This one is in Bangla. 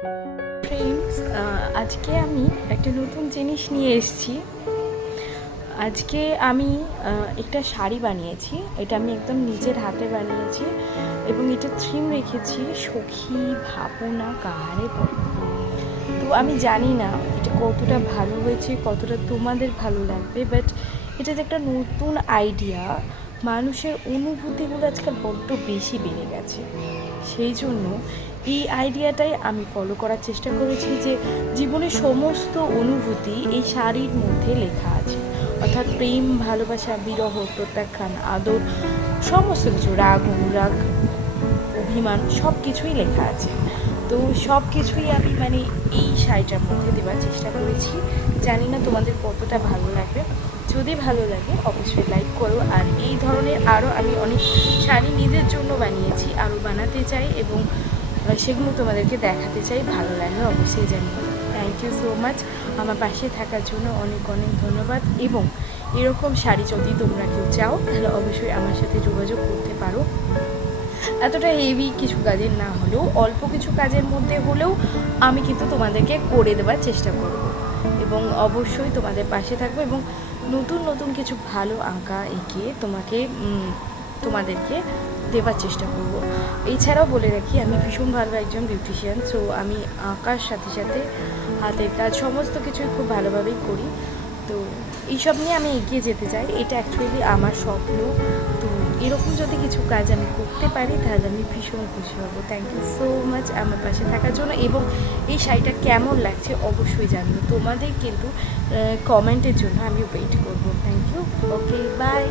ফ্রেন্ডস, আজকে আমি একটা নতুন জিনিস নিয়ে এসেছি। আজকে আমি একটা শাড়ি বানিয়েছি। এটা আমি একদম নিজের হাতে বানিয়েছি এবং এটা থিম রেখেছি সখী ভাবনা কাহারে বল। তো আমি জানি না এটা কতটা ভালো হয়েছে, কতটা তোমাদের ভালো লাগবে, বাট এটা যে একটা নতুন আইডিয়া। মানুষের অনুভূতিগুলো আজকাল বড্ড বেশি বেড়ে গেছে, সেই জন্য এই আইডিয়াটাই আমি ফলো করার চেষ্টা করেছি যে জীবনের সমস্ত অনুভূতি এই শাড়ির মধ্যে লেখা আছে। অর্থাৎ প্রেম, ভালোবাসা, বিরহ, প্রত্যাখ্যান, আদর, সমস্ত কিছু, রাগ, অনুরাগ, অভিমান, সব কিছুই লেখা আছে। তো সব কিছুই আমি এই শাড়িটার মধ্যে দেওয়ার চেষ্টা করেছি। জানি না তোমাদের কতটা ভালো লাগবে। যদি ভালো লাগে অবশ্যই লাইক করো। আর এই ধরনের আরও আমি অনেক শাড়ি নিজের জন্য বানিয়েছি, আরও বানাতে চাই এবং সেগুলো তোমাদেরকে দেখাতে চাই। ভালো লাগলে অবশ্যই জানিও। থ্যাংক ইউ সো মাচ আমার পাশে থাকার জন্য, অনেক অনেক ধন্যবাদ। এবং এরকম শাড়ি যদি তোমরা কেউ চাও তাহলে অবশ্যই আমার সাথে যোগাযোগ করতে পারো। এতটা হেভি কিছু কাজের না হলেও অল্প কিছু কাজের মধ্যে হলেও আমি কিন্তু তোমাদেরকে করে দেওয়ার চেষ্টা করব এবং অবশ্যই তোমাদের পাশে থাকবো এবং নতুন নতুন কিছু ভালো আঁকা এঁকে তোমাদেরকে দেওয়ার চেষ্টা করব। এছাড়াও বলে রাখি, আমি ভীষণ ভালো একজন বিউটিশিয়ান। সো আমি আঁকার সাথে সাথে হাতের কাজ সমস্ত কিছুই খুব ভালোভাবেই করি। তো এইসব নিয়ে আমি এগিয়ে যেতে চাই, এটা অ্যাকচুয়ালি আমার স্বপ্ন। তো এরকম যদি কিছু কাজ আমি করতে পারি তাহলে আমি ভীষণ খুশি হব। থ্যাংক ইউ সো মাচ আমার পাশে থাকার জন্য। এবং এই শাড়িটা কেমন লাগছে অবশ্যই জানিও। তোমাদের কিন্তু কমেন্টের জন্য আমি ওয়েট করব। Thank you. Okay, by.